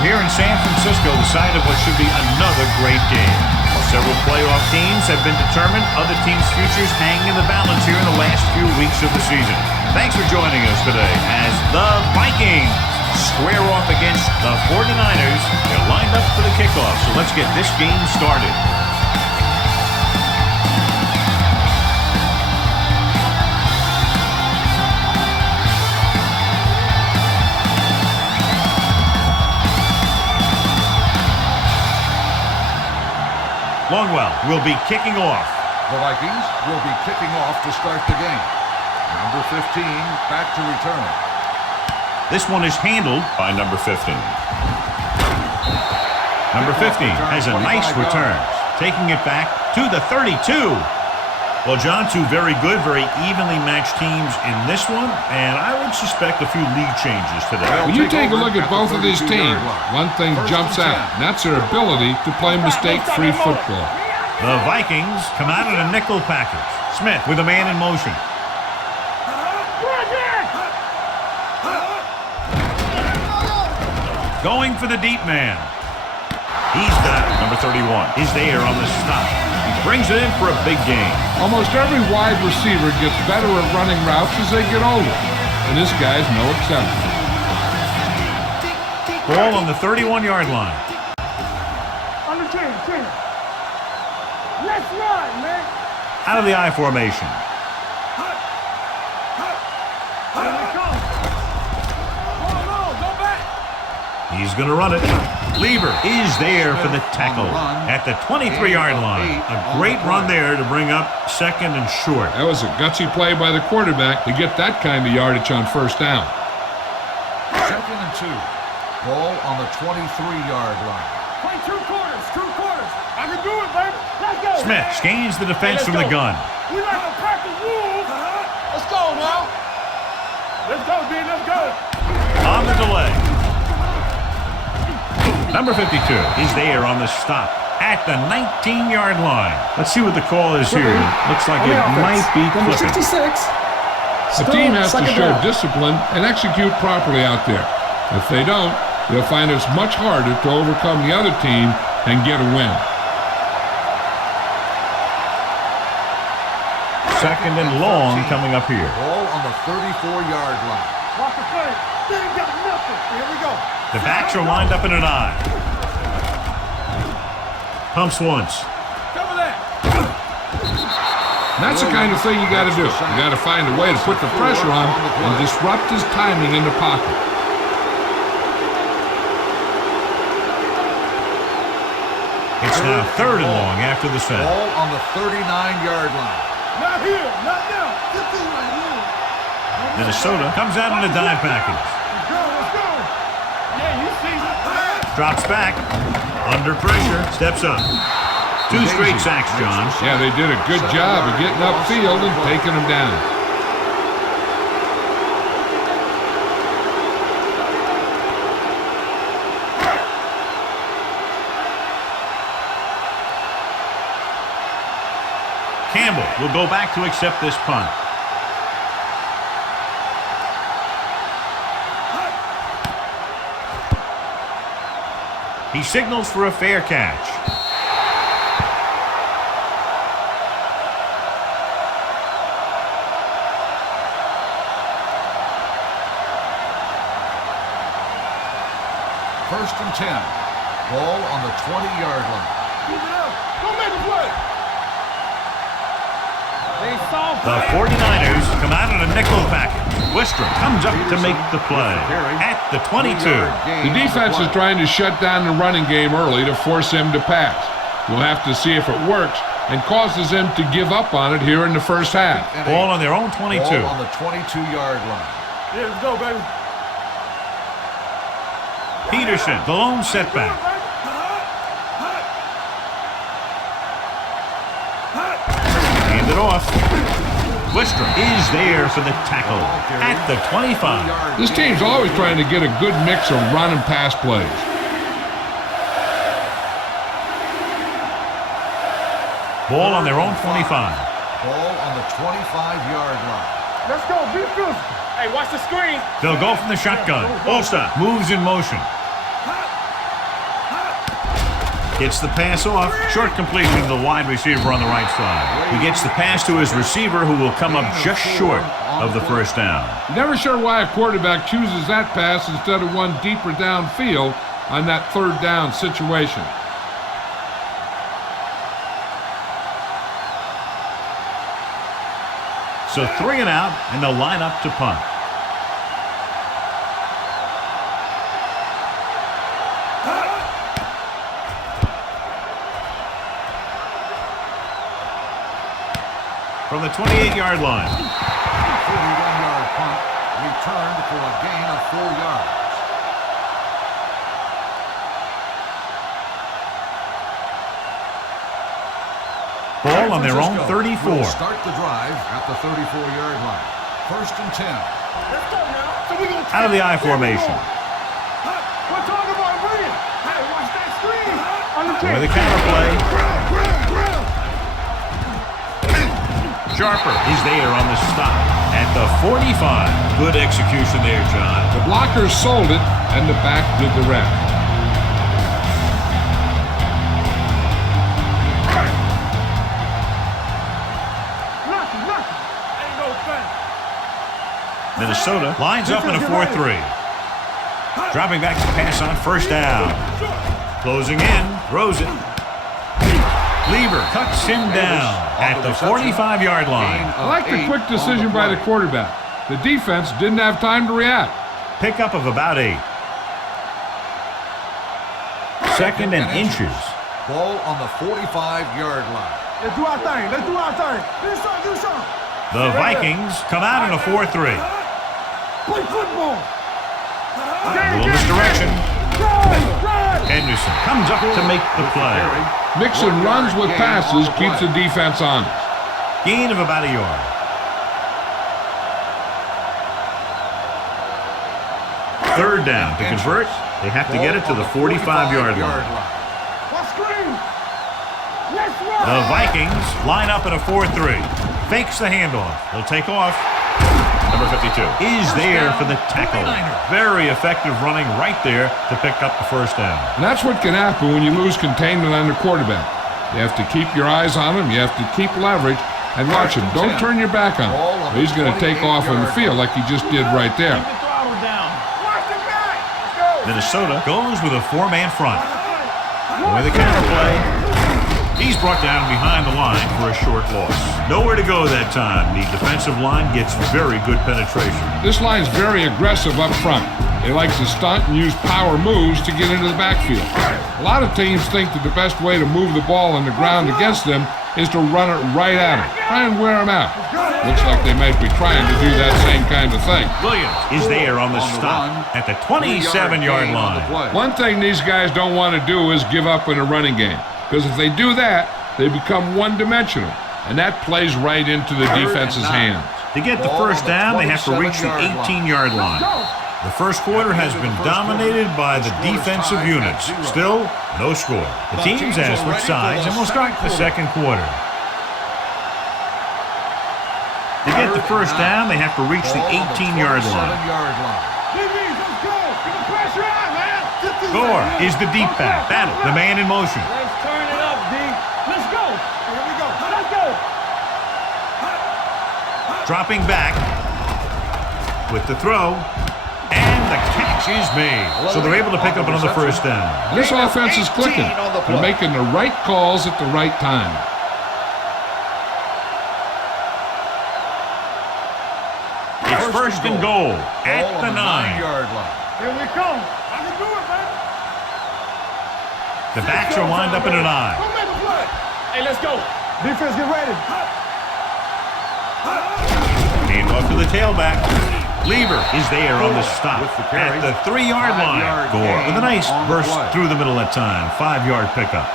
We're here in San Francisco, the site of what should be another great game. While several playoff teams have been determined, other teams' futures hang in the balance here in the last few weeks of the season. Thanks for joining us today as the Vikings square off against the 49ers. They're lined up for the kickoff, so let's get this game started. Longwell will be kicking off. The Vikings will be kicking off to start the game. Number 15 back to return. This one is handled by number 15. Number 15 has a nice return, taking it back to the 32. Well, John, two very good, very evenly matched teams in this one, and I would suspect a few lead changes today. When you take a look at both of these teams, one thing jumps out, and that's their ability to play mistake-free football. The Vikings come out in a nickel package. Smith with a man in motion. Going for the deep man. He's got it. Number 31 is there on the stop. He brings it in for a big game. Almost every wide receiver gets better at running routes as they get older, and this guy's no exception. Ball on the 31-yard line. On the 10. Let's run, man. Out of the I formation. He's going to run it. Lever is there for the tackle at the 23-yard line. A great run there to bring up second and short. That was a gutsy play by the quarterback to get that kind of yardage on first down. Second and 2. Ball on the 23-yard line. Play two quarters. I can do it, baby. Let's go. Smith gains the defense from the gun. We like a pack of wolves. Let's go now. Let's go, D. Let's go. On the delay. Number 52 is there on the stop at the 19-yard line. Let's see what the call is here. Looks like it might be Number flipping. 66. The team has to show discipline and execute properly out there. If they don't, they'll find it's much harder to overcome the other team and get a win. Second and long coming up here. Ball on the 34-yard line. Watch the play. They ain't got nothing. Here we go. The backs are lined up in an I. Pumps once. Cover that. That's the kind of thing you got to do. You got to find a way to put the pressure on and disrupt his timing in the pocket. It's now third and long after the set. Ball on the 39-yard line. Not here. Not now. Get this right here. Minnesota comes out in a dime package. Let's go. Yeah, you see. Drops back. Under pressure. Steps up. Two straight sacks, John. Yeah, they did a good job of getting upfield and taking him down. Campbell will go back to accept this punt. He signals for a fair catch. First and 10. Ball on the 20-yard line. Keep it up. Don't make a play. The 49ers come out in a nickel package. Wistrom comes up to make the play at the 22. The defense is trying to shut down the running game early to force him to pass. We'll have to see if it works and causes them to give up on it here in the first half. Ball on their own 22. Ball on the 22-yard line. Yeah, let's go, baby. Peterson, the lone setback. Hand it off. Wistrom is there for the tackle at the 25. This team's always trying to get a good mix of run and pass plays. Ball on their own 25. Ball on the 25-yard line. Let's go. Be physical. Hey, watch the screen. They'll go from the shotgun. Olsta moves in motion. Gets the pass off. Short completion to the wide receiver on the right side. He gets the pass to his receiver, who will come up just short of the first down. Never sure why a quarterback chooses that pass instead of one deeper downfield on that third down situation. So 3 and out, and they'll line up to punt. From the 28-yard line. 31-yard punt, returned for a gain of 4 yards. Ball on their own 34. Will start the drive at the 34-yard line. 1st and 10. Let's go now. So we gonna Out of the I formation. We're talking about brilliant. Hey, watch that screen. On the With the counter play. Sharper is there on the stop at the 45. Good execution there, John. The blockers sold it, and the back did the rest. Minnesota lines up in a 4-3. Dropping back to pass on first down. Closing in, throws it. Lieber cuts him down at the 45-yard line. I like the quick decision by the quarterback. The defense didn't have time to react. Pickup of about 8. 2nd and inches. Ball on the 45-yard line. Let's do our thing. Let's do our thing. Do something. The Vikings come out in a 4-3. Play football. A little misdirection. Henderson comes up to make the play. Mixing runs with passes keeps the defense honest. Gain of about a yard. 3rd down to convert. They have to get it to the 45-yard line. The Vikings line up in a 4-3. Fakes the handoff. They'll take off. Number 52 is there for the tackle. Very effective running right there to pick up the first down. And that's what can happen when you lose containment on the quarterback. You have to keep your eyes on him. You have to keep leverage and watch him. Don't turn your back on him. He's going to take off on the field like he just did right there. Minnesota goes with a 4-man front. With a counter play. He's brought down behind the line for a short loss. Nowhere to go that time. The defensive line gets very good penetration. This line's very aggressive up front. They like to stunt and use power moves to get into the backfield. A lot of teams think that the best way to move the ball on the ground against them is to run it right at them. Try and wear them out. Looks like they might be trying to do that same kind of thing. Williams is there on the stop at the 27-yard line. One thing these guys don't want to do is give up in a running game. Because if they do that, they become one-dimensional. And that plays right into the defense's hands. To get the first down, they have to reach the 18-yard line. The first quarter has been dominated by the defensive units. Still, no score. The teams have switched sides, and we'll start the second quarter. To get the first down, they have to reach the 18-yard line. Gore is the deep back. Battle, the man in motion. Let's turn it up, D. Let's go. Here we go. Let's go. Dropping back with the throw. And the catch is made. So they're able to pick up another first down. This offense is clicking. They're making the right calls at the right time. It's 1st and goal at the 9-yard line. Here we come. I can do it, man. The backs are lined up in an I. Don't make a play. Hey, let's go. Defense, get ready. Hand off to the tailback. Lieber is there on the stop at the 3-yard line. Gore with a nice burst through the middle that time. 5-yard pickup.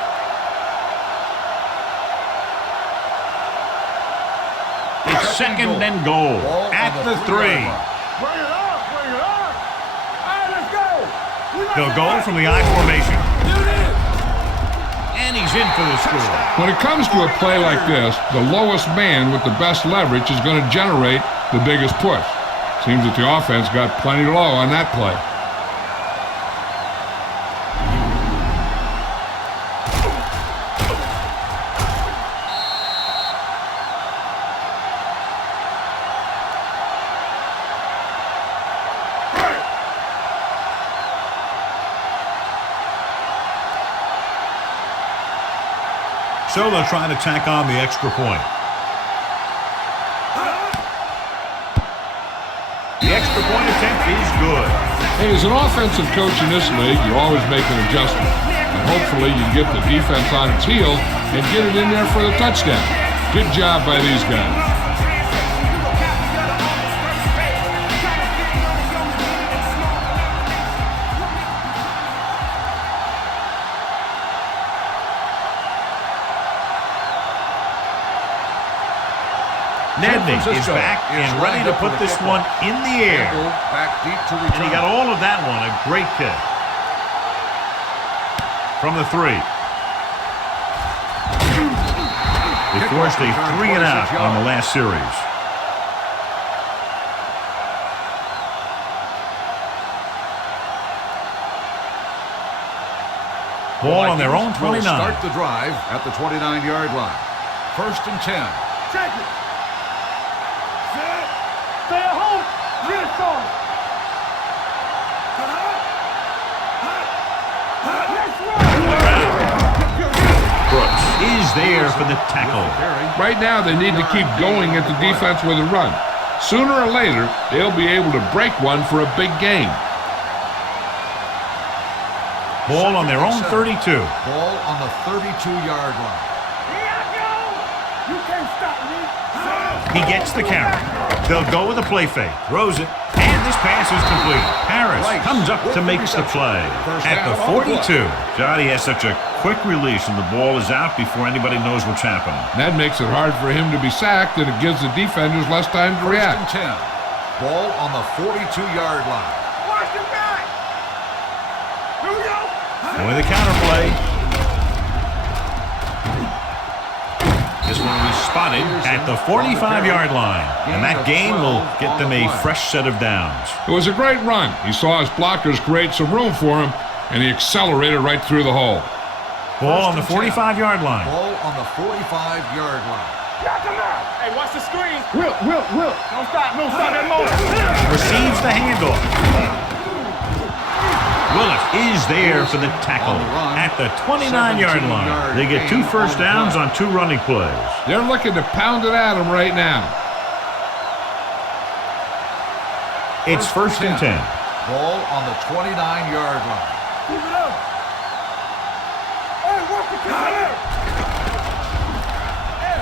It's 2nd and goal at the 3. Bring it up. Bring it up. All right, let's go. They'll go from the I formation. And he's in for the score. When it comes to a play like this, the lowest man with the best leverage is going to generate the biggest push. Seems that the offense got plenty low on that play. So they'll try to tack on the extra point. The extra point attempt is good. Hey, as an offensive coach in this league, you always make an adjustment. And hopefully you get the defense on its heels and get it in there for the touchdown. Good job by these guys. Nedney is back and ready to put this one in the air. Back deep to And he got all of that one. A great kick. From the 3. They forced a 3 and out on the last series. Ball on their own 29. Start the drive at the 29-yard line. 1st and 10. Check it. Stay at home. Get it started. Brooks is there for the tackle. Right now, they need to keep going at the defense with a run. Sooner or later, they'll be able to break one for a big gain. Ball on their own 32. Ball on the 32-yard line. Here I go. You can't stop me. He gets the carry. They'll go with a play fake. Throws it. And this pass is complete. Harris comes up to make the play. At the 42. Johnny has such a quick release and the ball is out before anybody knows what's happening. That makes it hard for him to be sacked, and it gives the defenders less time to react. 1st and 10. Ball on the 42-yard line. Watch the back. Here we go. Going the counter play. This one will be spotted at the 45-yard line. And that gain will get them a fresh set of downs. It was a great run. He saw his blockers create some room for him, and he accelerated right through the hole. Ball on the 45-yard line. Ball on the 45-yard line. Got them out. Hey, watch the screen. Will. Don't stop that motor. Receives the handoff. Willis is there for the tackle at the 29-yard line. They get 2 first downs on 2 running plays. They're looking to pound it at him right now. It's 1st and 10. Ball on the 29-yard line. Keep it up. Hey, work the counter.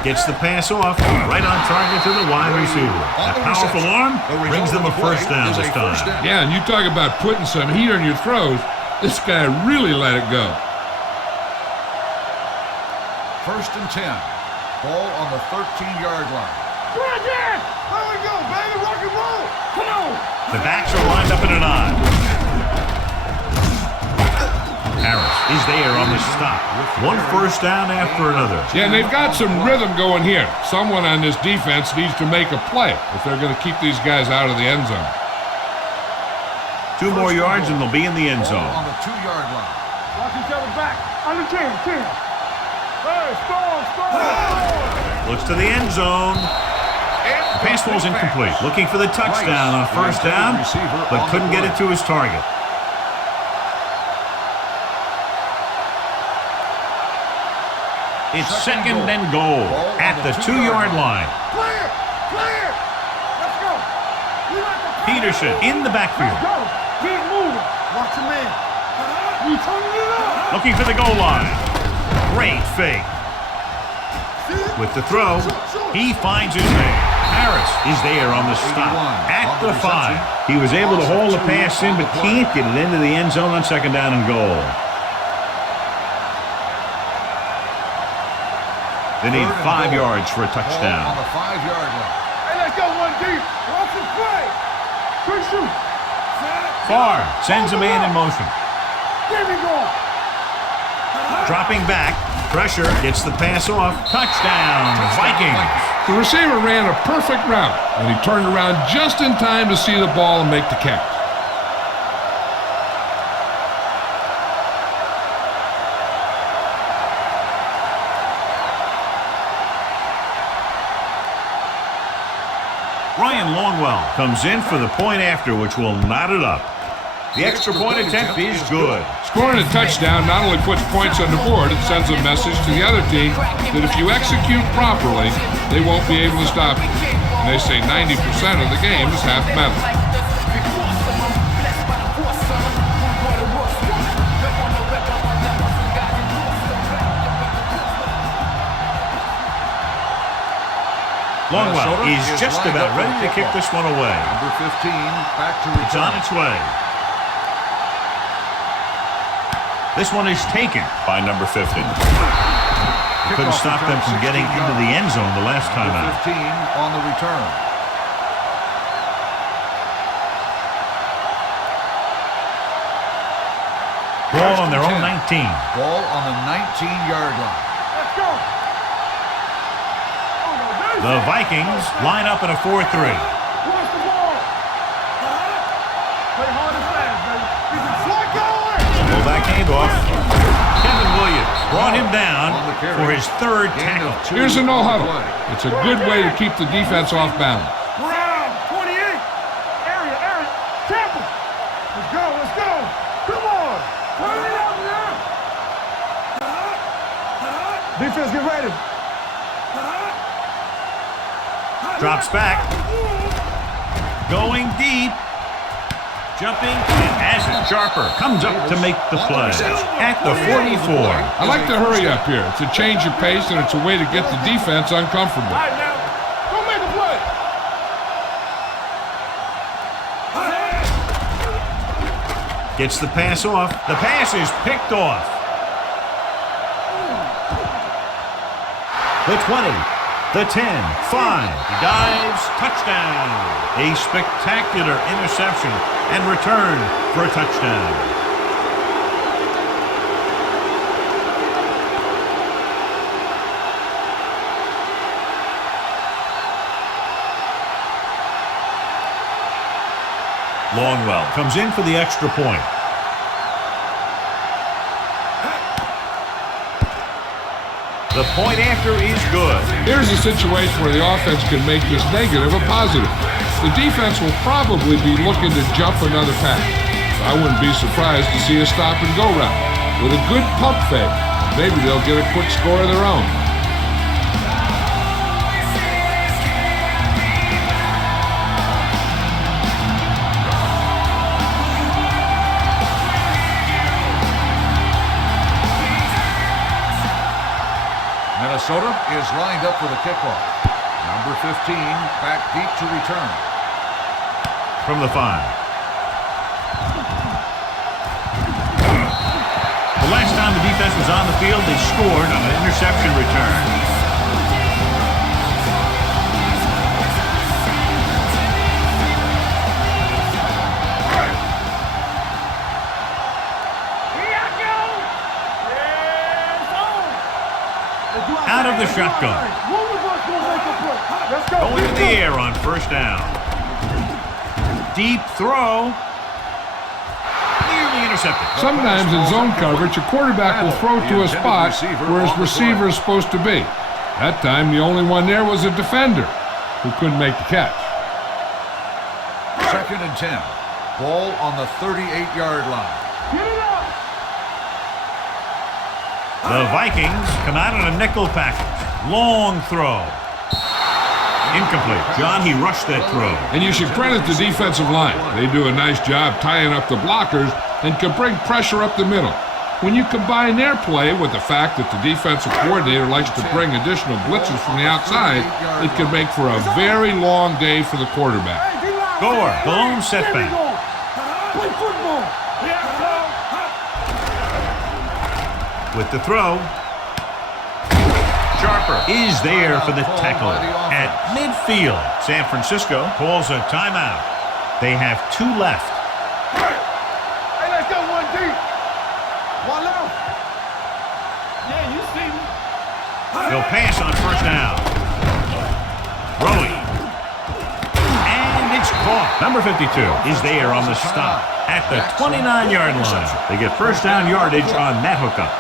Gets the pass off, right on target to the wide receiver. A powerful arm brings them a first down this time. Yeah, and you talk about putting some heat on your throws. This guy really let it go. 1st and 10. Ball on the 13-yard line. Right there. There we go, baby. Rock and roll. Come on. The backs are lined up in an I. Harris is there on the stop. 1 first down after another. Yeah, and they've got some rhythm going here. Someone on this defense needs to make a play if they're going to keep these guys out of the end zone. 2 more yards and they'll be in the end zone. On the 2-yard line. Watch each other back. On the 10. Hey, score. Looks to the end zone. The pass ball's incomplete. Looking for the touchdown on first down, but couldn't get it to his target. It's 2nd and goal at the 2-yard line. Clear. Let's go. Peterson in the backfield. Go. Keep moving. Watch your man. You turning it up. Looking for the goal line. Great fake. With the throw, he finds his man. Harris is there on the stop at the 5. He was able to haul the pass in, but can't get it into the end zone on 2nd down and goal. They need 5 yards for a touchdown. On the 5-yard line. Hey, let's go one deep. Watch the play. Quick shoot. Farr sends a man in motion. There we go. Dropping back. Pressure. Gets the pass off. Touchdown. Vikings. The receiver ran a perfect route, and he turned around just in time to see the ball and make the catch. Ryan Longwell comes in for the point after, which will knot it up. The extra point attempt is good. Scoring a touchdown not only puts points on the board, it sends a message to the other team that if you execute properly, they won't be able to stop you. And they say 90% of the game is half mental. Longwell is just about ready to kick this one away. Number 15, back to return. It's on its way. This one is taken by number 50. Couldn't stop them from getting into the end zone the last time out. 15 on the return. Ball on their own 19. Ball on the 19-yard line. Let's go. The Vikings line up in a 4-3. Watch the ball. Play hard and fast, baby. He's a fly going. Pull that handoff. Kevin Williams brought him down for his third tackle. Here's a no-huddle. It's a good way to keep the defense off balance. Brown, 28. Area. Tampa. Let's go. Come on. Turn it up now. Defense, get ready. Drops back. Going deep. Jumping and has it. Sharper comes up to make the play at the 44. I like to hurry up here. It's a change of pace, and it's a way to get the defense uncomfortable. All right, now. Go make a play. Gets the pass off. The pass is picked off. The 20. The 10, 5, he dives, touchdown. A spectacular interception and return for a touchdown. Longwell comes in for the extra point. The point after is good. Here's a situation where the offense can make this negative a positive. The defense will probably be looking to jump another pass. I wouldn't be surprised to see a stop-and-go route. With a good pump fake, maybe they'll get a quick score of their own. Minnesota is lined up for the kickoff. Number 15, back deep to return. From the 5. The last time the defense was on the field, they scored on an interception return. Out of the shotgun. Going in the air on first down. Deep throw. Nearly intercepted. Sometimes in zone coverage, a quarterback will throw to a spot where his receiver is supposed to be. That time, the only one there was a defender who couldn't make the catch. 2nd and 10. Ball on the 38-yard line. Get it up. The Vikings come out in a nickel package. Long throw. Incomplete. John, he rushed that throw. And you should credit the defensive line. They do a nice job tying up the blockers and can bring pressure up the middle. When you combine their play with the fact that the defensive coordinator likes to bring additional blitzes from the outside, it can make for a very long day for the quarterback. Gore, the lone setback. Play football. With the throw. Sharper is there for the tackle at midfield. San Francisco calls a timeout. They have 2 left. Hey, let's go 1 deep. 1 left. Yeah, you see me. They'll pass on first down. Throwing. And it's caught. Number 52 is there on the stop at the 29-yard line. They get first down yardage on that hookup.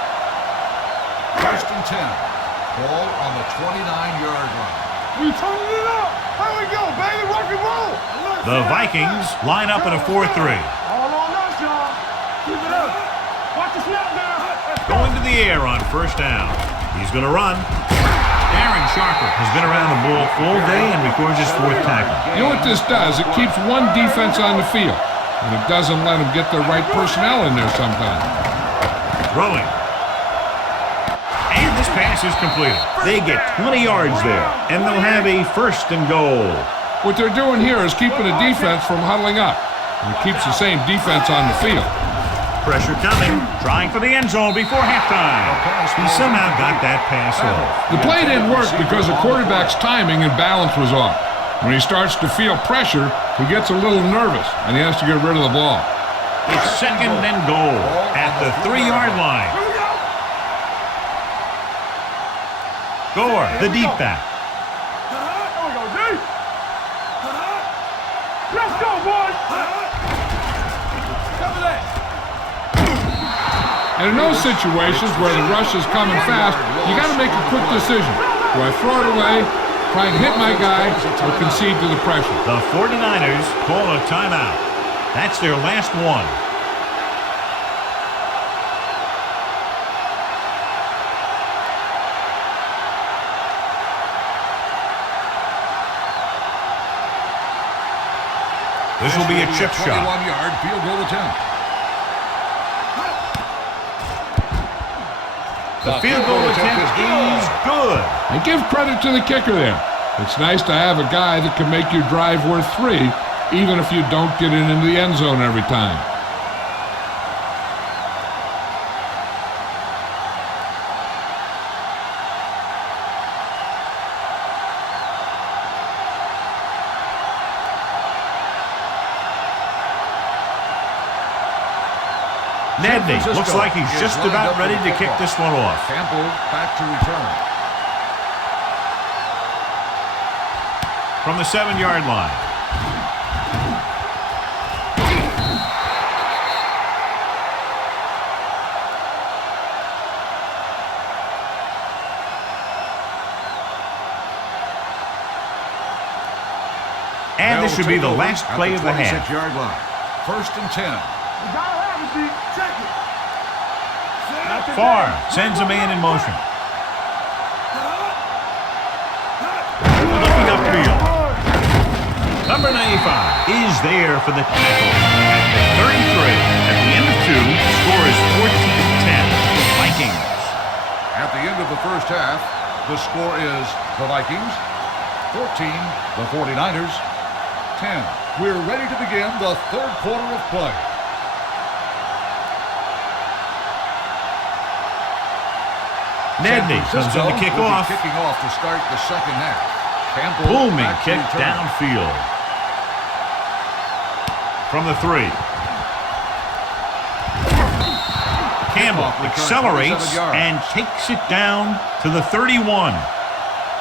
1st and 10. Ball on the 29-yard line. We turning it up. Here we go, baby. Rock and roll. The Vikings line up in a 4-3. All on us, y'all. the snap now. Going to the air on first down. He's going to run. Darren Sharper has been around the ball all day and records his 4th tackle. You know what this does? It keeps one defense on the field, and it doesn't let them get the right personnel in there sometimes. Throwing. And this pass is completed. They get 20 yards there, and they'll have a 1st and goal. What they're doing here is keeping the defense from huddling up, and it keeps the same defense on the field. Pressure coming, trying for the end zone before halftime. He somehow got that pass off. The play didn't work because the quarterback's timing and balance was off. When he starts to feel pressure, he gets a little nervous, and he has to get rid of the ball. It's 2nd and goal at the 3-yard line. Gore, the deep back. There we go, D. Let's go, boys. Cover that. And in those situations where the rush is coming fast, you got to make a quick decision. Do I throw it away, try and hit my guy, or concede to the pressure? The 49ers call a timeout. That's their last one. This will be a chip shot. 21-yard field goal attempt. The field goal attempt is good. And give credit to the kicker there. It's nice to have a guy that can make your drive worth 3, even if you don't get it into the end zone every time. Nedney looks like he's just about ready to kick this one off. Campbell back to return. From the 7-yard line. And this should be the last play of the half. 26-yard line. 1st and 10. You gotta have it, D. Check it. Farr sends a man in motion. Looking upfield. Number 95 is there for the tackle at the 33. At the end of 2, the score is 14-10. Vikings. At the end of the first half, the score is the Vikings 14, the 49ers 10. We're ready to begin the 3rd quarter of play. Nedney comes in to kick off. Kicking off to start the 2nd half. Campbell Booming back to kick return. downfield. From the 3. Campbell accelerates and takes it down to the 31.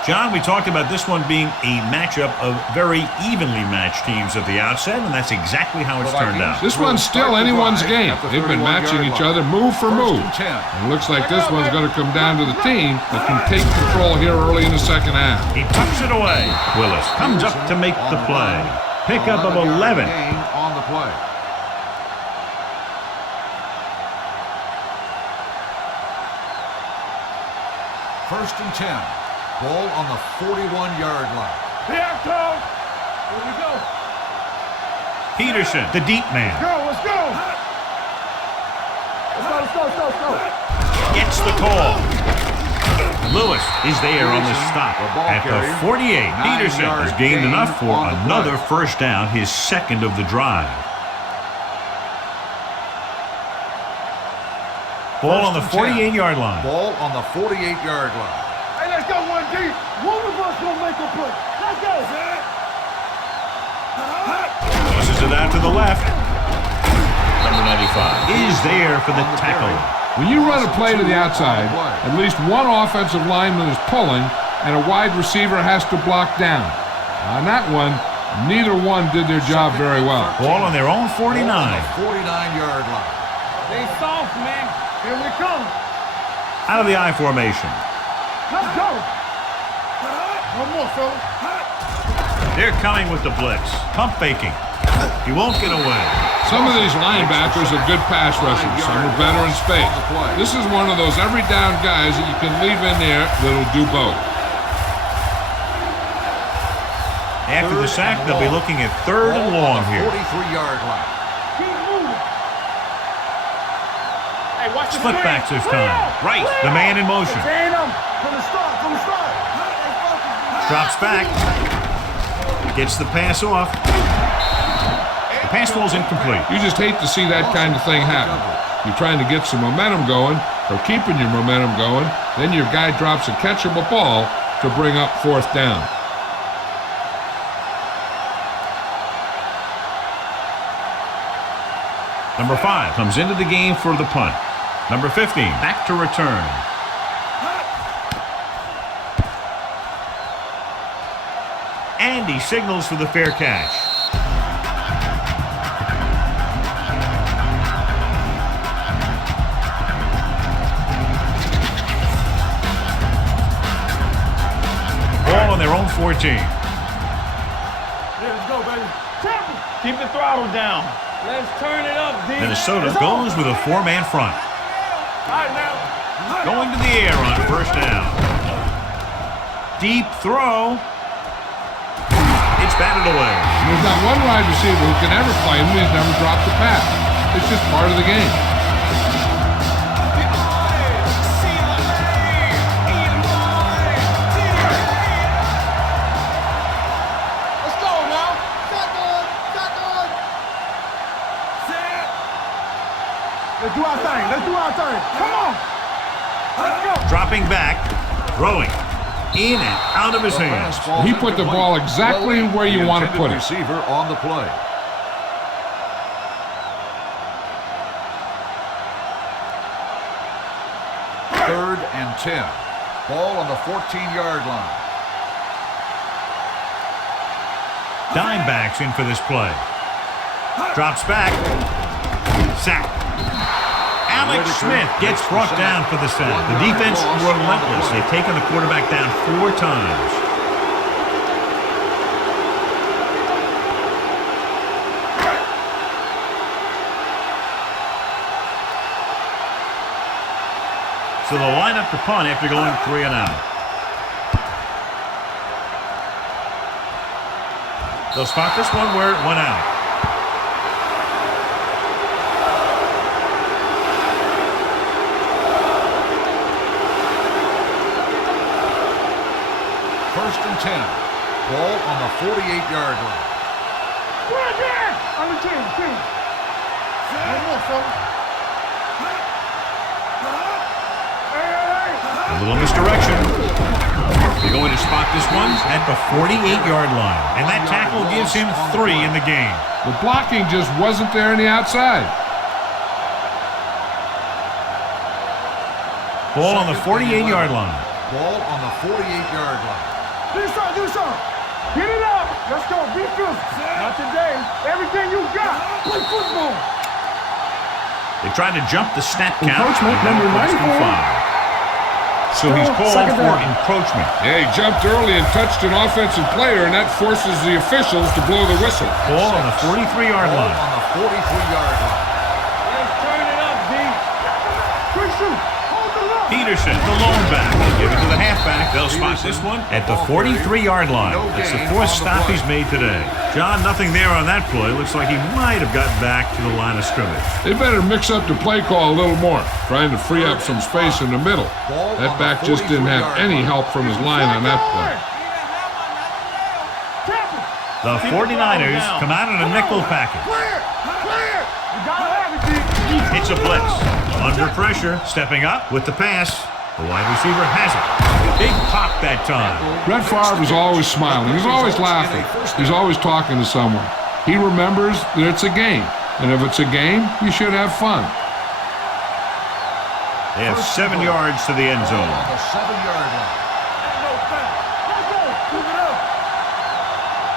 John, we talked about this one being a matchup of very evenly matched teams at the outset, and that's exactly how it's turned out. This one's still anyone's game. They've been matching each other move for move. It looks like this one's going to come down to the team that can take control here early in the 2nd half. He tucks it away. Willis comes up to make the play. Pickup of 11. On the play. First and 10. Ball on the 41-yard line. Here comes. Here we go. Peterson, the deep man. Let's go. Let's go. Gets the call. Lewis is there on the stop at the 48. Peterson has gained enough for another 1st down, his 2nd of the drive. Ball on the 48-yard line. Ball on the 48-yard line. Hey, let's go, 1D. One of us gonna make a play. Let's go. Tosses it out to the left. Number 95 is there for the tackle. When you run a play to the outside, at least one offensive lineman is pulling, and a wide receiver has to block down. On that one, neither one did their job very well. Ball on their own 49. 49-yard line. Stay soft, man. Here we come. Out of the I formation. Let's go. One more, fellas. They're coming with the blitz. Pump faking. He won't get away. Some of these linebackers are good pass rushers. Some are better in space. This is one of those every down guys that you can leave in there that'll do both. After the sack, they'll be looking at 3rd and long here. 43-yard line. Split backs this time. Right, the man in motion. Drops back. Gets the pass off. The pass falls incomplete. You just hate to see that kind of thing happen. You're trying to get some momentum going, or keeping your momentum going, then your guy drops a catchable ball to bring up 4th down. Number 5 comes into the game for the punt. Number 15 back to return. And he signals for the fair catch. Ball on their own 14. Let's go, baby. Keep the throttle down. Let's turn it up, D. Minnesota goes with a 4-man front. All right, now. Going to the air on 1st down. Deep throw. It's batted away. There's not one wide receiver who can ever play him who's never dropped a pass. It's just part of the game. Let's go now. Shotgun. Let's do our thing. Come on. Let's go. Dropping back. Throwing. In and out of his hands. He put the ball exactly where you want to put it. Receiver on the play. Third and 10. Ball on the 14-yard line. Dime backs in for this play. Drops back. Sack. Alex Smith gets brought down for the sack. The defense relentless. They've taken the quarterback down 4 times. So they'll line up to punt after going 3 and out. They'll spot this one where it went out. First and 10. Ball on the 48-yard line. Right there. On the team. One more, fellas. A little misdirection. They're going to spot this one at the 48-yard line. And that tackle gives him 3 in the game. The blocking just wasn't there on the outside. Ball on the 48-yard line. Ball on the 48-yard line. Do something. Get it up. Let's go. Be good. Not today. Everything you got. Play football. They tried to jump the snap count. Encroachment, number 94. So he's called Second for down. encroachment. Yeah, he jumped early and touched an offensive player, and that forces the officials to blow the whistle. Ball on the 43-yard Ball line. on the 43-yard line. Let's turn it up, D. Quick shoot. Hold the lock. Peterson, the lone back. They give it to the halfback. They'll spot this one at the 43-yard line. It's the 4th stop he's made today. John, nothing there on that play. Looks like he might have gotten back to the line of scrimmage. They better mix up the play call a little more, trying to free up some space in the middle. That back just didn't have any help from his line on that play. The 49ers come out in a nickel package. Clear. You gotta have it, D. It's a blitz. Under pressure, stepping up with the pass. The wide receiver has it. Big pop that time. Brett Favre was always smiling. He's always laughing. He's always talking to someone. He remembers that it's a game. And if it's a game, you should have fun. They have 7 yards to the end Ball zone. on the 7-yard line.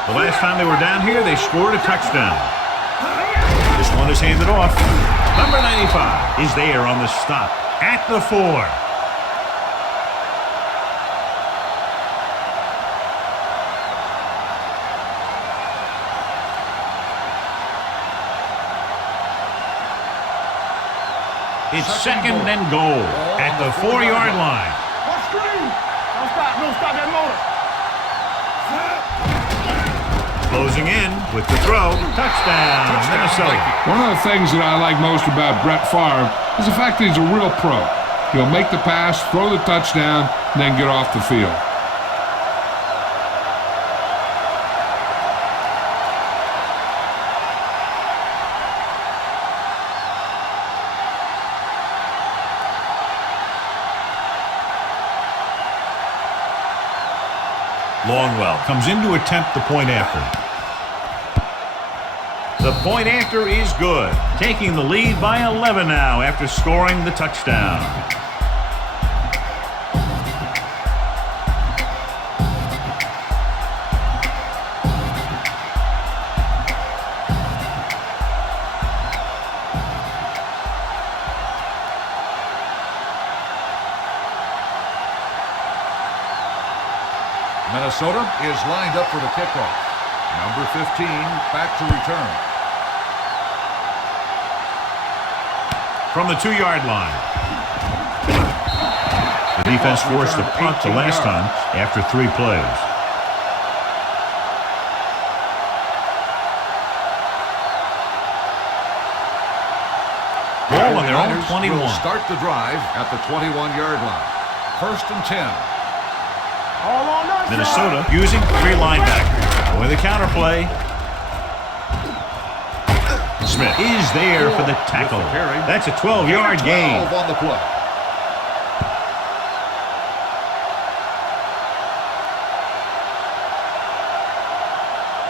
The last time they were down here, they scored a touchdown. This one is handed off. Number 95 is there on the stop at the 4. It's second and goal at the 4-yard line. What screen? Don't stop. Don't stop that motor. Closing in with the throw. Touchdown, Minnesota. One of the things that I like most about Brett Favre is the fact that he's a real pro. He'll make the pass, throw the touchdown, and then get off the field. Longwell comes in to attempt the point after. The point after is good, taking the lead by 11 now after scoring the touchdown. Minnesota is lined up for the kickoff. Number 15 back to return. From the 2-yard line. The defense forced a punt the last time after 3 plays. Ball on their own 21. Will start the drive at the 21-yard line. 1st and 10. All on us. Minnesota using 3 linebackers. Going the counterplay. Smith is there for the tackle. That's a 12-yard gain. 12 on the play.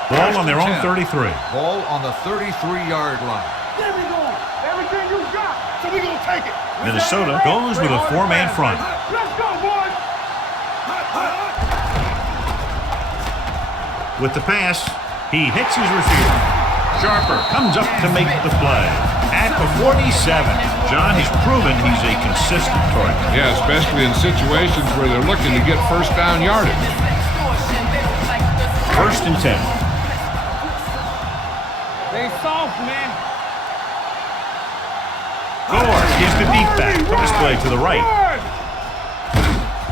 Ball on their own 33. Ball on the 33-yard line. There we go. Everything you got. So we gonna take it. Minnesota goes with a 4-man front. Let's go, boys. With the pass, he hits his receiver. Sharper comes up to make the play. At the 47, John has proven he's a consistent target. Yeah, especially in situations where they're looking to get first down yardage. 1st and 10. They soft, man. Gore is the deep back from his play to the right.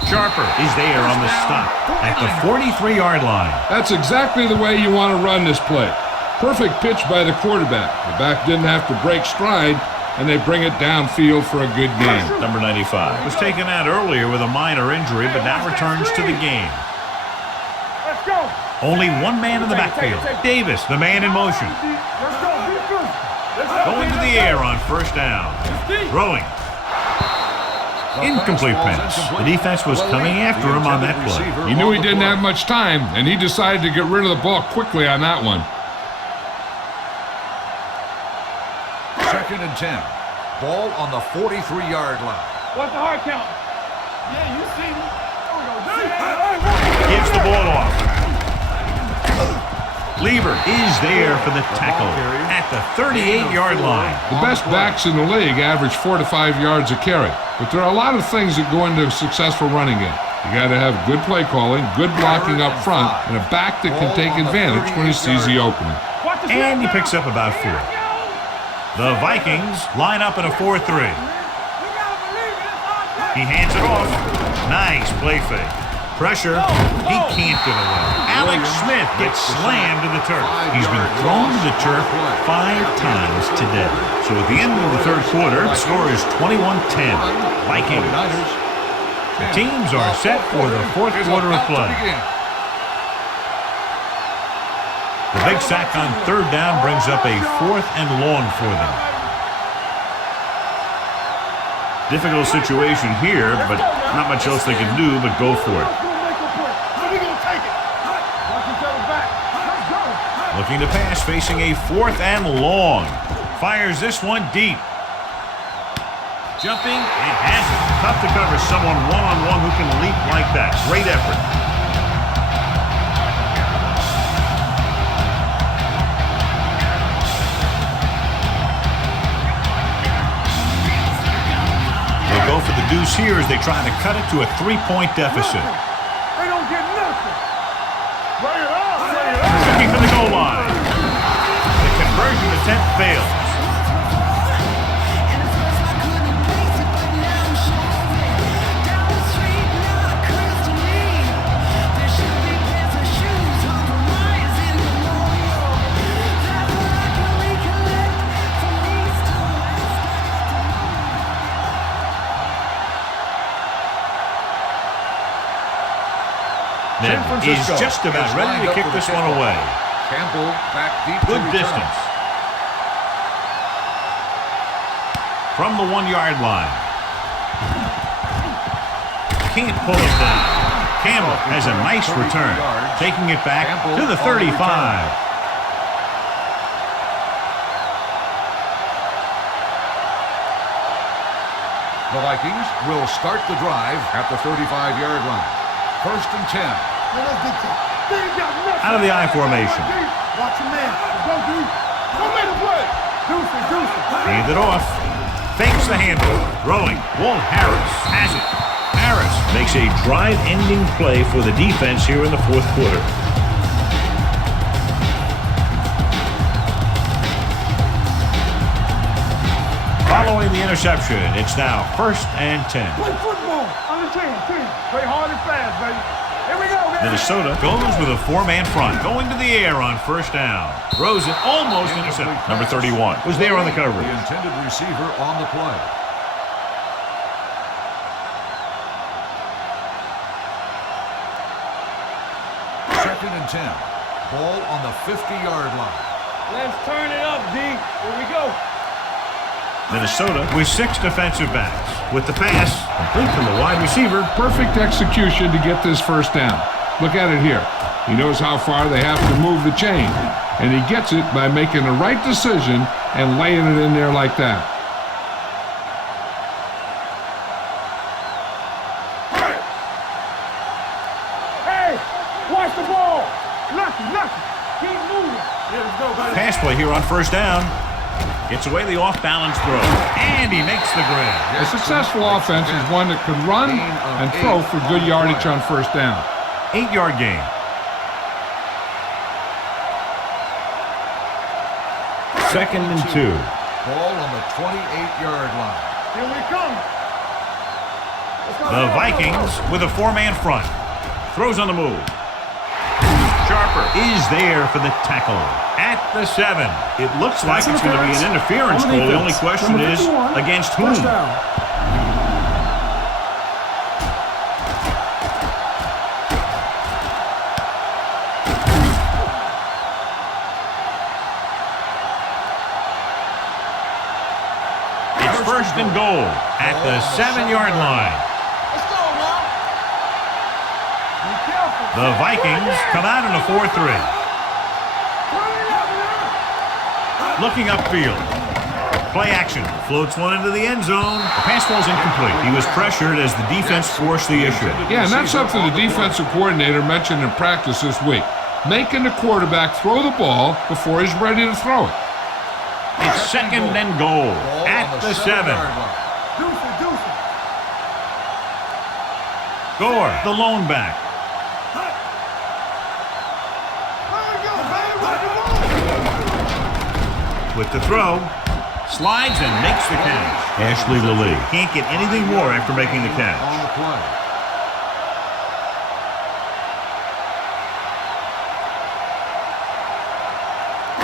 Sharper is there on the stop at the 43-yard line. That's exactly the way you want to run this play. Perfect pitch by the quarterback. The back didn't have to break stride, and they bring it downfield for a good gain. Number 95 was taken out earlier with a minor injury, but now returns to the game. Let's go. Only one man in the backfield. Davis, the man in motion. Let's go. Going to the air on 1st down. Throwing. Incomplete pass. The defense was coming after him on that play. He knew he didn't have much time, and he decided to get rid of the ball quickly on that one. 2nd and 10. Ball on the 43-yard line. What's the hard count? Yeah, you see me. There we go. Gives the ball off. Lieber is there for the tackle at the 38-yard line. The best backs in the league average 4 to 5 yards a carry, but there are a lot of things that go into a successful running game. You got to have good play calling, good blocking up front, and a back that can take advantage when he sees the opening. And he picks up about 4. The Vikings line up in a 4-3. He hands it off. Nice play fake. Pressure. He can't get away. Alex Smith gets slammed to the turf. He's been thrown to the turf 5 times today. So at the end of the 3rd quarter, the score is 21-10. Vikings. The teams are set for the 4th quarter of play. The big sack on 3rd down brings up a 4th and long for them. Difficult situation here, but not much else they can do but go for it. Looking to pass, facing a 4th and long. Fires this one deep. Jumping and has it. Tough to cover someone one-on-one who can leap like that. Great effort. They'll go for the deuce here as they try to cut it to a 3-point deficit. They don't get nothing. Bring it up. Looking for the goal line. The conversion attempt fails. Madden is just about ready to kick this one away. Campbell back deep. Good distance. From the 1-yard line. Can't pull it down. Campbell has a nice return, taking it back to the 35. The Vikings will start the drive at the 35-yard line. 1st and 10. Out of the I formation. Watch your man. Go, dude. Go make a play. Deuce. Hand it off. Fakes the handle. Throwing. Walt Harris has it. Harris makes a drive-ending play for the defense here in the 4th quarter. Following the interception, it's now 1st and 10. Play football. Understand, team. Play hard and fast, baby. Here we go, man. Minnesota goes with a 4-man front, going to the air on 1st down. Throws it, almost intercepted. Number 31 was there on the coverage. The intended receiver on the play. Second and 10. Ball on the 50-yard line. Let's turn it up, D. Here we go. Minnesota with 6 defensive backs. With the pass, complete from the wide receiver. Perfect execution to get this 1st down. Look at it here. He knows how far they have to move the chain, and he gets it by making the right decision and laying it in there like that. Hey, watch the ball. Lucky. Keep moving. Here we go, baby. Pass play here on 1st down. Gets away the off-balance throw, and he makes the grab. A successful offense is one that can run and throw for good yardage on 1st down. 8-yard gain. Second and 2. Ball on the 28-yard line. Here we come. The Vikings with a 4-man front. Throws on the move. Sharper is there for the tackle at the 7. It looks like it's going to be an interference goal. The only question is against whom? It's 1st and goal at the 7-yard line. Let's go, now. Be careful. The Vikings come out in a 4-3. Looking upfield. Play action. Floats one into the end zone. The pass ball's incomplete. He was pressured as the defense forced the issue. Yeah, and that's something the defensive coordinator mentioned in practice this week. Making the quarterback throw the ball before he's ready to throw it. It's 2nd and goal at the 7. Deuce. Gore, the lone back. With the throw, slides and makes the catch. Ashley Lilly can't get anything more after making the catch. On the play.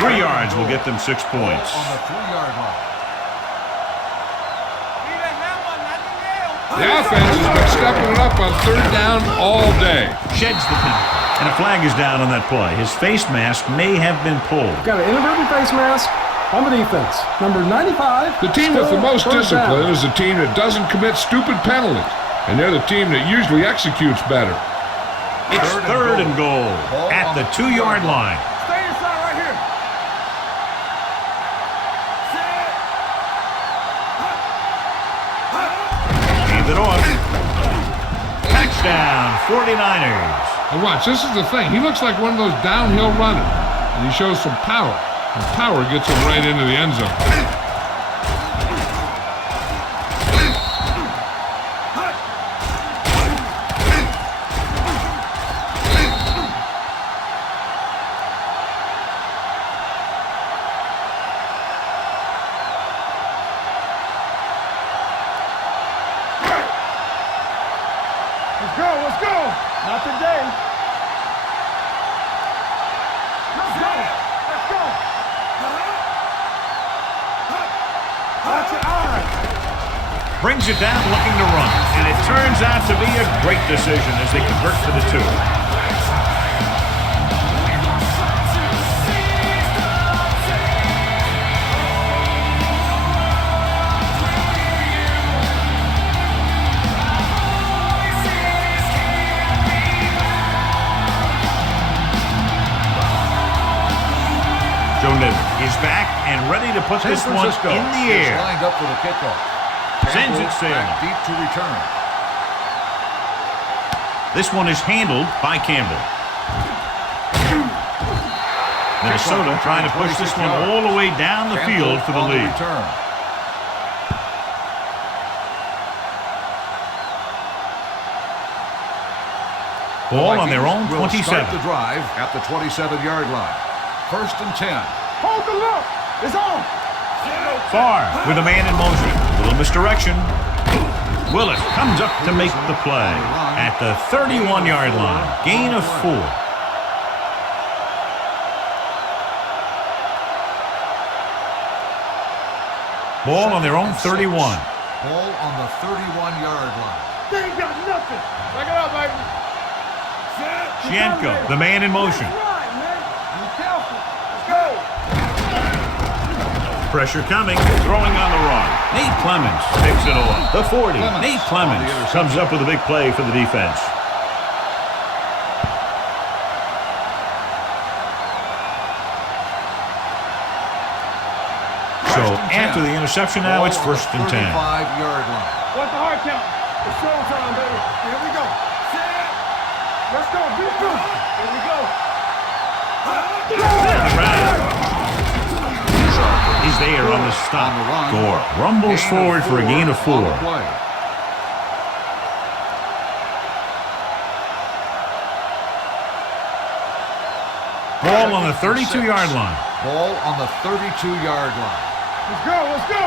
Three yards will get them 6 points. On the 3-yard line. The offense has been stepping it up on 3rd down all day. Sheds the penalty. And a flag is down on that play. His face mask may have been pulled. Got an inadvertent face mask on the defense. Number 95. The team with the most discipline is the team that doesn't commit stupid penalties. And they're the team that usually executes better. It's 3rd and goal at the 2-yard line. Stay inside right here. Hand it off. Touchdown, 49ers. And watch, this is the thing. He looks like one of those downhill runners. And he shows some power. And power gets him right into the end zone. Let's go. Not today. Let's go. Watch your eyes. Brings it down looking to run. And it turns out to be a great decision as they convert to the 2. ready to put San this one Francisco in the is air. lined up for the kickoff. Sends Campbell it sailing. back deep to return. This one is handled by Campbell. Minnesota trying to push this one all the way down the field for the lead. Return. Ball on their own will 27. Start the drive at the 27-yard line. 1st and 10. Hold the look. It's on. Far with a man in motion. Little misdirection. Willis comes up to make the play at the 31-yard line. Gain of 4. Ball on their own 31. Ball on the 31-yard line. They ain't got nothing. Back it up, baby. Shienko, the man in motion. Right, man. Be careful. Let's go. Pressure coming, throwing on the run. Nate Clemens picks it off. The 40. Nate Clemens comes up with a big play for the defense. So after the interception now, it's 1st and 10. 35-yard line. What's the hard count? It's showtime, baby. Here we go. Set. Let's go. Be good. Here we go. He's there on the stop. On the run. Gore rumbles forward for a gain of 4. On the play. Ball on the 32-yard line. Ball on the 32-yard line. Let's go. Let's go.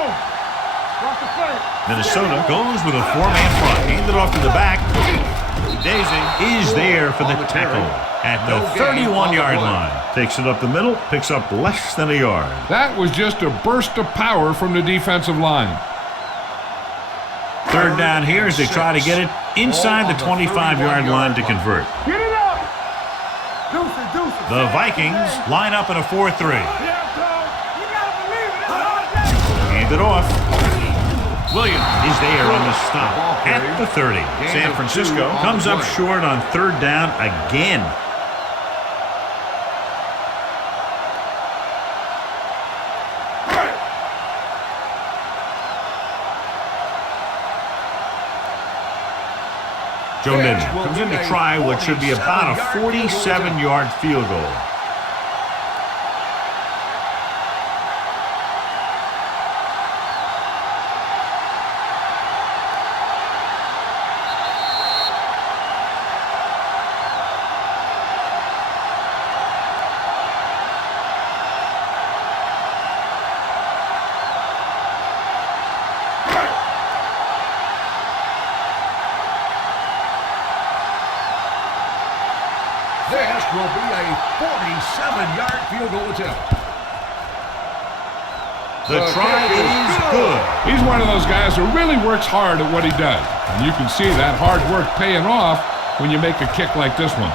Drop the play. Minnesota goes with a 4-man front. Handed off to the back. Daisy is there for the tackle at the 31-yard line. Takes it up the middle, picks up less than a yard. That was just a burst of power from the defensive line. 3rd down here as they try to get it inside the 25-yard line to convert. Get it up. Deuce it, deuce it. The Vikings line up in a 4-3. Yeah, Tom. You gotta believe it. It's hard day. Hand it off. Williams is there on the stop at the 30. San Francisco comes up short on 3rd down again. Joe Nidden comes in to try what should be about a 47-yard field goal. This will be a 47-yard field goal attempt. The try is good. He's one of those guys who really works hard at what he does. And you can see that hard work paying off when you make a kick like this one.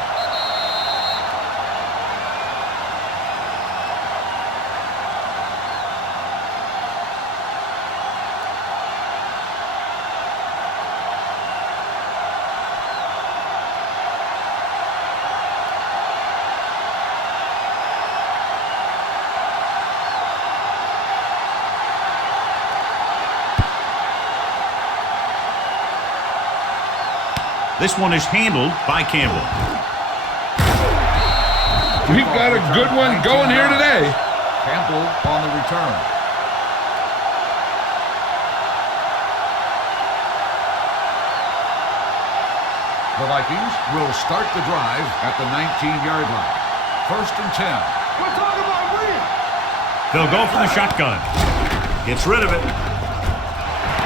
This one is handled by Campbell. We've got a good one going here today. Campbell on the return. The Vikings will start the drive at the 19-yard line. 1st and 10. We're talking about win. They'll go for the shotgun. Gets rid of it.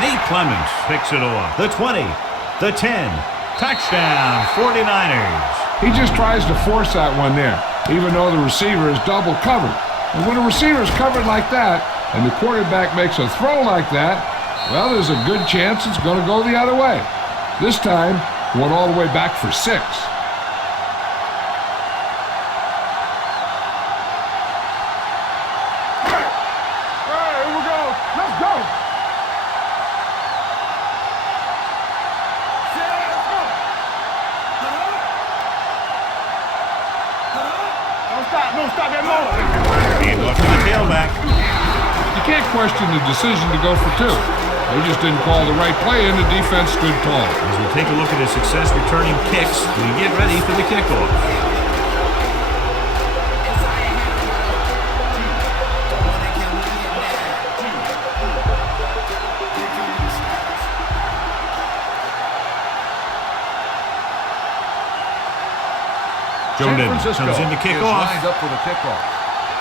Nate Clemens picks it off. The 20, the 10. Touchdown, 49ers. He just tries to force that one there, even though the receiver is double covered. And when a receiver is covered like that, and the quarterback makes a throw like that, well, there's a good chance it's going to go the other way. This time, went all the way back for 6. Hand off to the tailback. You can't question the decision to go for 2. They just didn't call the right play, and the defense stood tall. As we take a look at his success returning kicks, we get ready for the kickoff. San Francisco comes in to kick is off. lined up for the kickoff.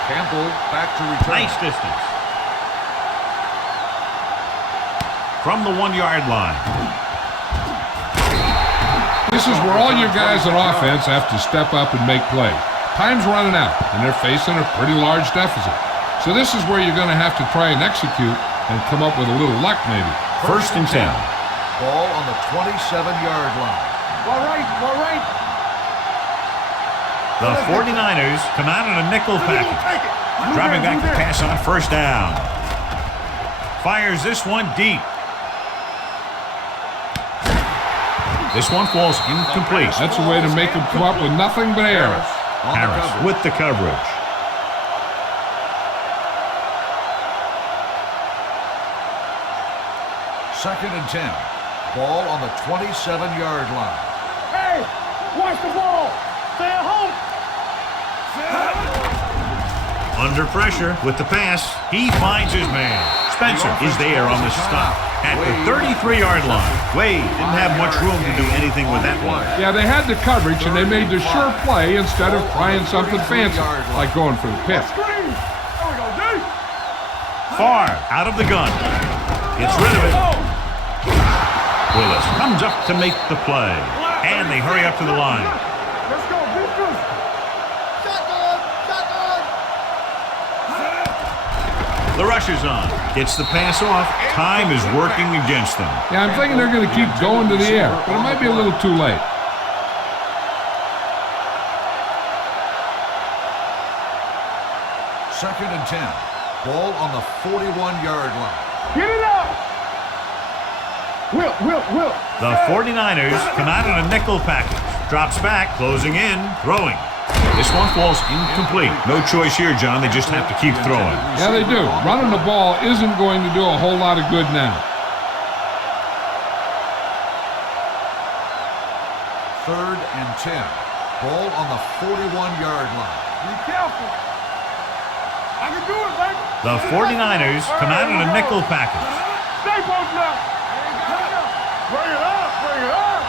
Campbell back to return. Nice distance. From the 1-yard line. This is where all your guys on offense have to step up and make plays. Time's running out, and they're facing a pretty large deficit. So this is where you're going to have to try and execute and come up with a little luck maybe. First and 10. Ball on the 27-yard line. All right, all right. The 49ers come out in a nickel package. Dropping back to pass on first down. Fires this one deep. This one falls incomplete. That's a way to make them come up with nothing but air. Harris with the coverage. Second and 10. Ball on the 27-yard line. Hey, watch the ball. Stay at home. Under pressure with the pass. He finds his man. Spencer is there on the stop at the 33-yard line. Wade didn't have much room to do anything with that one. Yeah, they had the coverage, and they made the sure play instead of trying something fancy, like going for the pick. Screen. There we go, D. Far out of the gun. Gets rid of it. Willis comes up to make the play. And they hurry up to the line. Let's go, defense. The rush is on. Gets the pass off. Time is working against them. Yeah, I'm thinking they're going to keep going to the air, but it might be a little too late. Second and 10. Ball on the 41-yard line. Get it up. Will. The 49ers come out in a nickel package. Drops back, closing in, throwing. This one falls incomplete. No choice here, John. They just have to keep throwing. Yeah, they do. Running the ball isn't going to do a whole lot of good now. Third and 10. Ball on the 41-yard line. Be careful. I can do it, baby. The 49ers come out in a nickel package. Stay both now. Bring it up. Bring it up.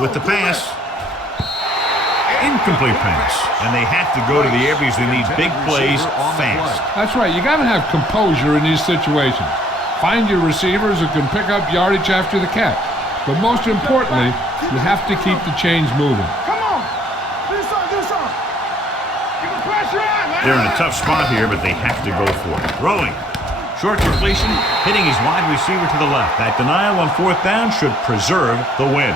With the pass. Incomplete pass. And they have to go to the air because they need big plays fast. That's right. You got to have composure in these situations. Find your receivers who can pick up yardage after the catch. But most importantly, you have to keep the chains moving. Come on. Do something. Give the pressure on, man. They're in a tough spot here, but they have to go for it. Throwing. Short completion, hitting his wide receiver to the left. That denial on fourth down should preserve the win.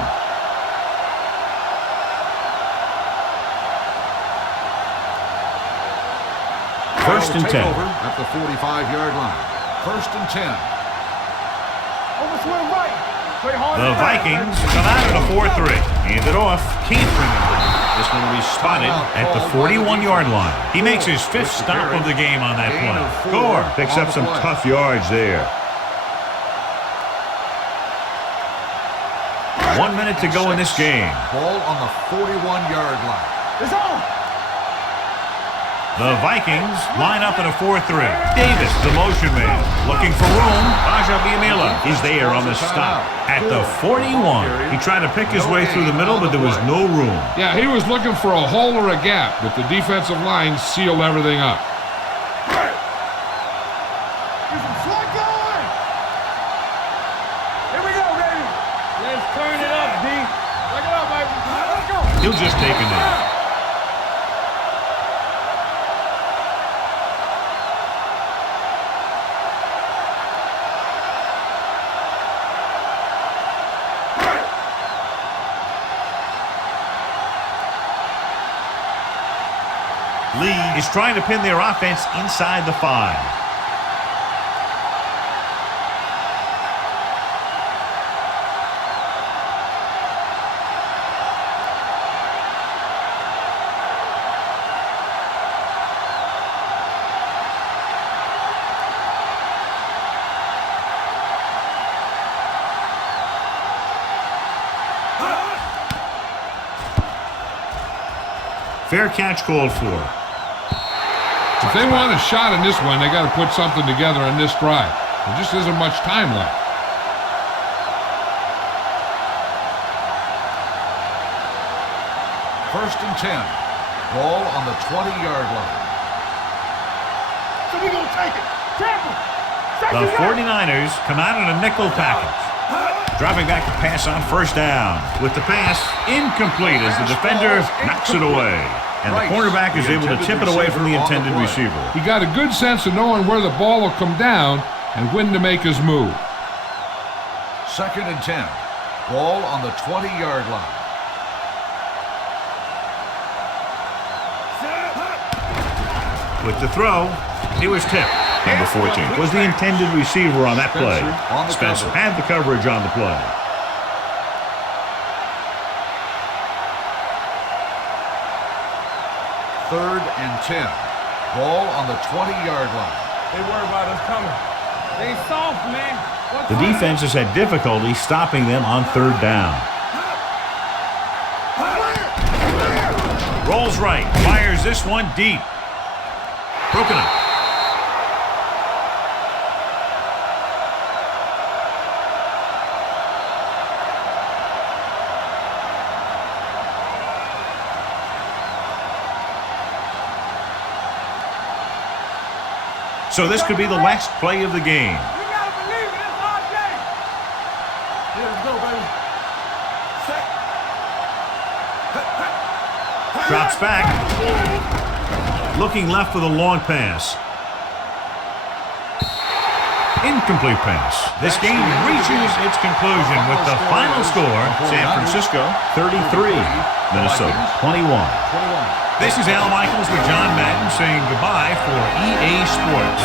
First and 10. At the 45-yard line. First and 10. Overswing right. Play hard. The Vikings come out in a 4-3. Hand it off. Can't bring it down. This one will be spotted at the 41-yard line. He makes his fifth stop of the game on that play. Gore picks up some tough yards there. 1 minute to go in this game. Ball on the 41-yard line. It's on. The Vikings line up in a 4-3. Davis, the motion man, looking for room. Ajabiamila is there on the stop at the 41. He tried to pick his way through the middle, but there was no room. Yeah, he was looking for a hole or a gap, but the defensive line sealed everything up. Get some slack going. Here we go, baby. Let's turn it up, D. Look it up, baby. Let's go. He'll just take a knee. Lee is trying to pin their offense inside the 5. Fair catch called for. If they want a shot in this one, they got to put something together on this drive. There just isn't much time left. First and 10. Ball on the 20-yard line. So we gonna take it. Tampa. The 49ers come out in a nickel package. Dropping back to pass on first down. With the pass incomplete as the defender knocks it away. And the cornerback is able to tip it away from the intended receiver. He got a good sense of knowing where the ball will come down and when to make his move. Second and 10. Ball on the 20-yard line. With the throw, he was tipped. Number 14 was the intended receiver on that play. Spencer had the coverage on the play. Third and 10. Ball on the 20-yard line. They worry about us coming. They soft, man. The defense has had difficulty stopping them on third down. Rolls right, fires this one deep. Broken up. So this could be the last play of the game. You gotta believe it. It's our game. Here we go, baby. Drops back. Looking left for the long pass. Incomplete pass. This game reaches its conclusion with the final score, San Francisco 33, Minnesota 21. This is Al Michaels with John Madden saying goodbye for EA Sports.